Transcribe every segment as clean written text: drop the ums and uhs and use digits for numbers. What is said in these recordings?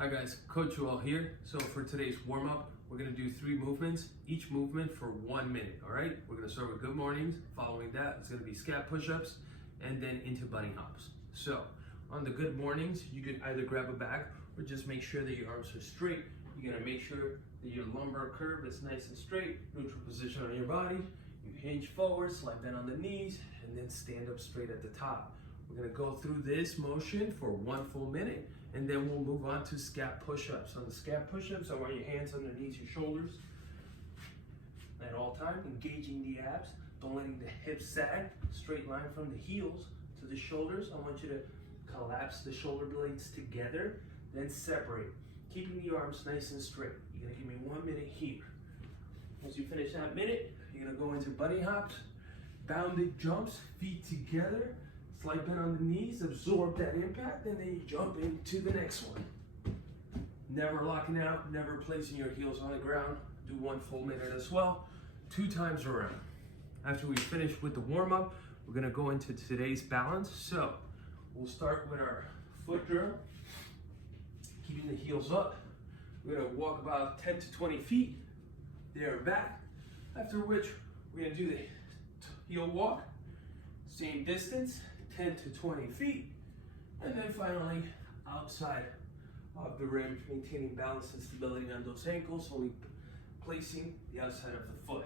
Hi guys, Coach Joel here. So for today's warm-up, we're gonna do 3 movements, each movement for 1 minute, all right? We're gonna start with good mornings. Following that, it's gonna be scat push-ups and then into bunny hops. So on the good mornings, you can either grab a bag or just make sure that your arms are straight. You're gonna make sure that your lumbar curve is nice and straight, neutral position on your body. You hinge forward, slide down on the knees, and then stand up straight at the top. We're gonna go through this motion for 1 full minute, and then we'll move on to scat push-ups. On the scat push-ups, I want your hands underneath your shoulders at all times, engaging the abs. Don't letting the hips sag. Straight line from the heels to the shoulders. I want you to collapse the shoulder blades together, then separate. Keeping the arms nice and straight. You're gonna give me 1 minute here. Once you finish that minute, you're gonna go into bunny hops, bounded jumps, feet together, slight bend on the knees, absorb that impact, and then you jump into the next one. Never locking out, never placing your heels on the ground. Do 1 full minute as well, 2 times around. After we finish with the warm-up, we're gonna go into today's balance. So we'll start with our foot drill, keeping the heels up. We're gonna walk about 10 to 20 feet, there and back. After which, we're gonna do the heel walk, same distance, 10 to 20 feet. And then finally, outside of the rim, maintaining balance and stability on those ankles, only placing the outside of the foot,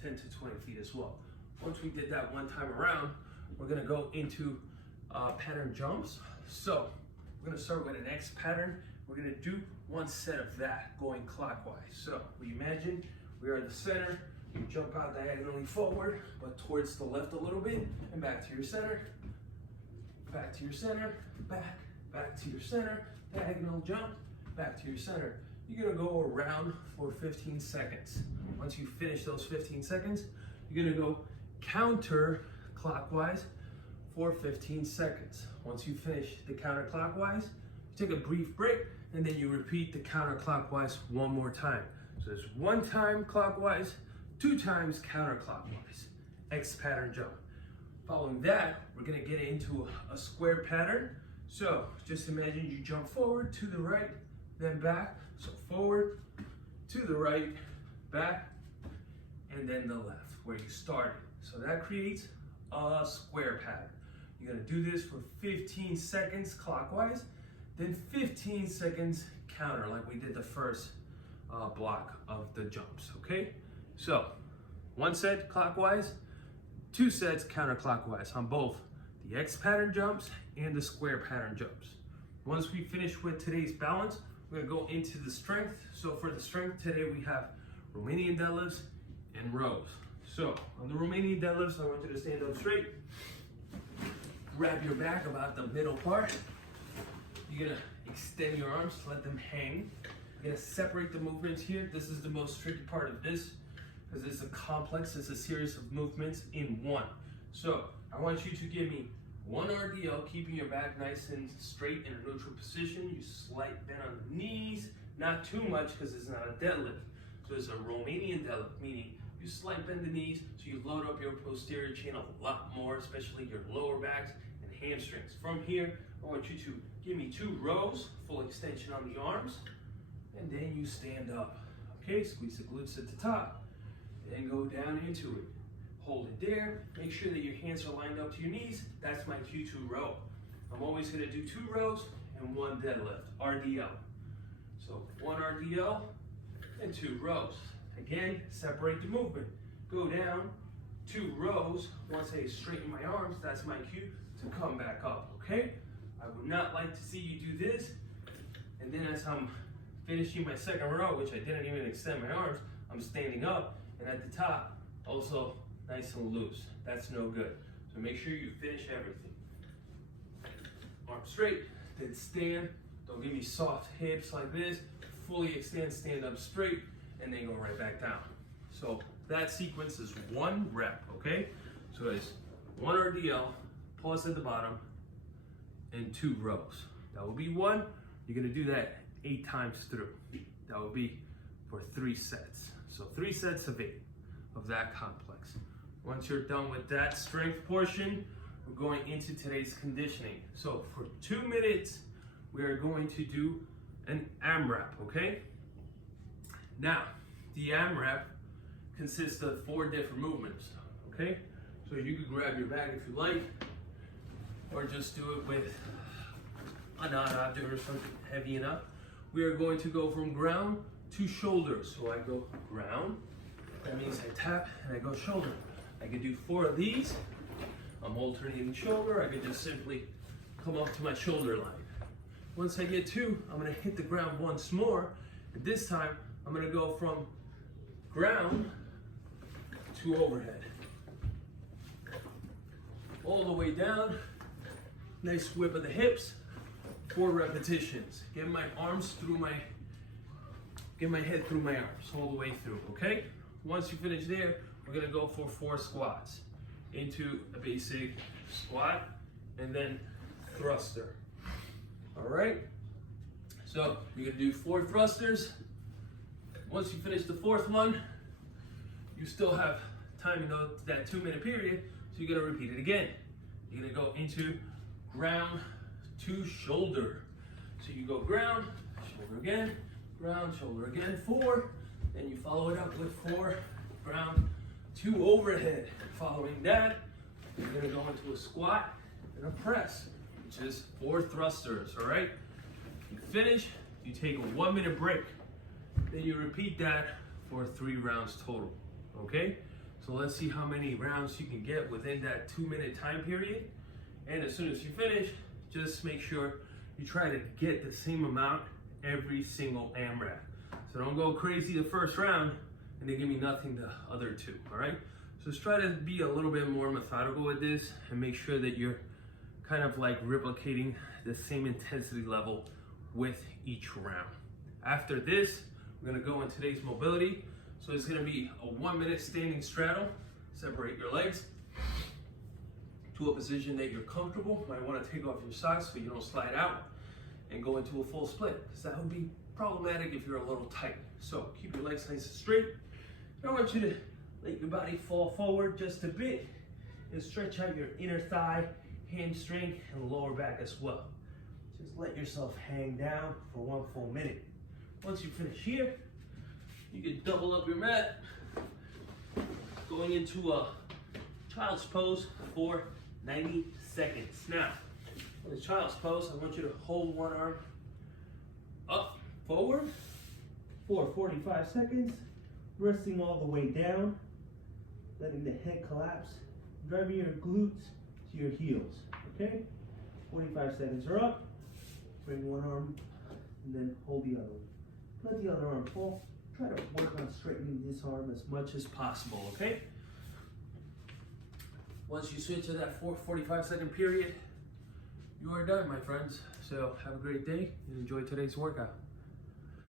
10 to 20 feet as well. Once we did that 1 time around, we're gonna go into pattern jumps. So we're gonna start with an X pattern. We're gonna do 1 set of that going clockwise. So we imagine we are in the center, you jump out diagonally forward, but towards the left a little bit, and back to your center, back to your center, back to your center, diagonal jump, back to your center. You're gonna go around for 15 seconds. Once you finish those 15 seconds, you're gonna go counterclockwise for 15 seconds. Once you finish the counterclockwise, you take a brief break, and then you repeat the counterclockwise 1 more time. So there's 1 time clockwise, 2 times counterclockwise. X pattern jump. Following that, we're gonna get into a square pattern. So just imagine you jump forward to the right, then back. So forward, to the right, back, and then the left, where you started. So that creates a square pattern. You're gonna do this for 15 seconds clockwise, then 15 seconds counter, like we did the first block of the jumps, okay? So 1 set clockwise, 2 sets counterclockwise on both the X pattern jumps and the square pattern jumps. Once we finish with today's balance, we're gonna go into the strength. So for the strength today, we have Romanian deadlifts and rows. So on the Romanian deadlifts, I want you to stand up straight, grab your back about the middle part. You're gonna extend your arms, let them hang. You're gonna separate the movements here. This is the most tricky part of this, because it's a complex, it's a series of movements in one. So I want you to give me 1 RDL, keeping your back nice and straight in a neutral position. You slight bend on the knees, not too much because it's not a deadlift. So it's a Romanian deadlift, meaning you slight bend the knees, so you load up your posterior chain a lot more, especially your lower backs and hamstrings. From here, I want you to give me 2 rows, full extension on the arms, and then you stand up. Okay, squeeze the glutes at the top, and go down into it. Hold it there. Make sure that your hands are lined up to your knees. That's my Q2 row. I'm always gonna do 2 rows and 1 deadlift, RDL. So 1 RDL and 2 rows. Again, separate the movement. Go down, 2 rows. Once I straighten my arms, that's my cue to come back up, okay? I would not like to see you do this, and then as I'm finishing my 2nd row, which I didn't even extend my arms, I'm standing up, and at the top, also nice and loose. That's no good. So make sure you finish everything. Arms straight, then stand. Don't give me soft hips like this. Fully extend, stand up straight, and then go right back down. So that sequence is 1 rep, okay? So it's 1 RDL, pause at the bottom, and 2 rows. That will be 1. You're gonna do that 8 times through. That will be for 3 sets. So 3 sets of 8 of that complex. Once you're done with that strength portion, we're going into today's conditioning. So for 2 minutes, we are going to do an AMRAP, okay? Now, the AMRAP consists of 4 different movements, okay? So you could grab your bag if you like, or just do it with a non-object or something heavy enough. We are going to go from ground to shoulder. So I go ground, that means I tap and I go shoulder. I could do 4 of these. I'm alternating shoulder. I could just simply come up to my shoulder line. Once I get 2, I'm gonna hit the ground once more. And this time, I'm gonna go from ground to overhead. All the way down. Nice whip of the hips. 4 repetitions. Get my arms through get my head through my arms all the way through, okay? Once you finish there, we're gonna go for 4 squats into a basic squat and then thruster. All right? So you're gonna do 4 thrusters. Once you finish the 4th one, you still have time in that 2-minute period, so you're gonna repeat it again. You're gonna go into ground to shoulder. So you go ground, shoulder again, ground, shoulder again, 4. Then you follow it up with 4, ground to overhead. Following that, you're gonna go into a squat and a press, which is 4 thrusters, all right? You finish, you take a 1-minute break. Then you repeat that for 3 rounds total, okay? So let's see how many rounds you can get within that 2-minute time period. And as soon as you finish, just make sure you try to get the same amount every single AMRAP. So don't go crazy the first round and then give me nothing the other 2, all right? So just try to be a little bit more methodical with this and make sure that you're kind of like replicating the same intensity level with each round. After this, we're gonna go in today's mobility. So it's gonna be a 1-minute standing straddle. Separate your legs to a position that you're comfortable. You might wanna take off your socks so you don't slide out and go into a full split, because that would be problematic if you're a little tight. So keep your legs nice and straight. I want you to let your body fall forward just a bit and stretch out your inner thigh, hamstring, and lower back as well. Just let yourself hang down for 1 full minute. Once you finish here, you can double up your mat, going into a child's pose for 90 seconds. Now, in the child's pose, I want you to hold one arm up, forward, for 45 seconds, resting all the way down, letting the head collapse, driving your glutes to your heels, okay? 45 seconds are up, bring one arm, and then hold the other one. Let the other arm fall. Try to work on straightening this arm as much as possible, okay? Once you switch to that 45-second period, you are done, my friends. So have a great day and enjoy today's workout.